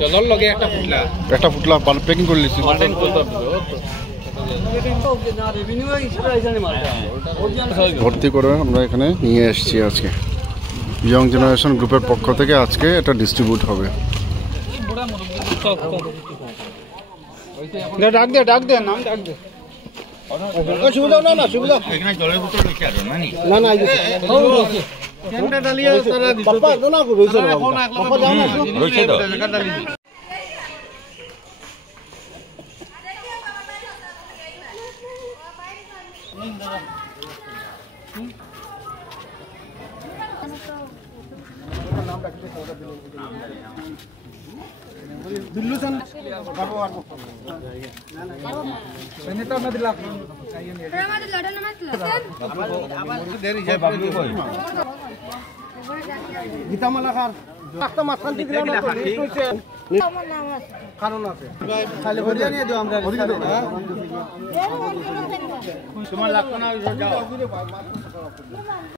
চলর লগে একটা ফুটলা প্যাকিং করে লিছি ভর্তি করে আমরা এখানে নিয়ে এসেছি আজকে ইয়ং জেনারেশন গ্রুপের পক্ষ থেকে আজকে এটা ডিস্ট্রিবিউট হবে। ডাক দে নাম ডাক দে সুবিধা না সুবিধা এখানে জলের বোতল রয়েছে আর না না ক্যামেরা ডালিয়া তারা দিছো বাবা দোনা কো রইছে বাবা দাও না রইছে তো জায়গা ডালি दिल्लू सन बाबू बाबू मैंने तो मत लाख मत लड़ो ना मत देरी है बाबू कोई गीता मालाकार একটা মাছখান দিক না আমার নাম আছে কারণ আছে খালি ভরিয়া নিয়ে দাও আমরা তোমার লাগতো না যাও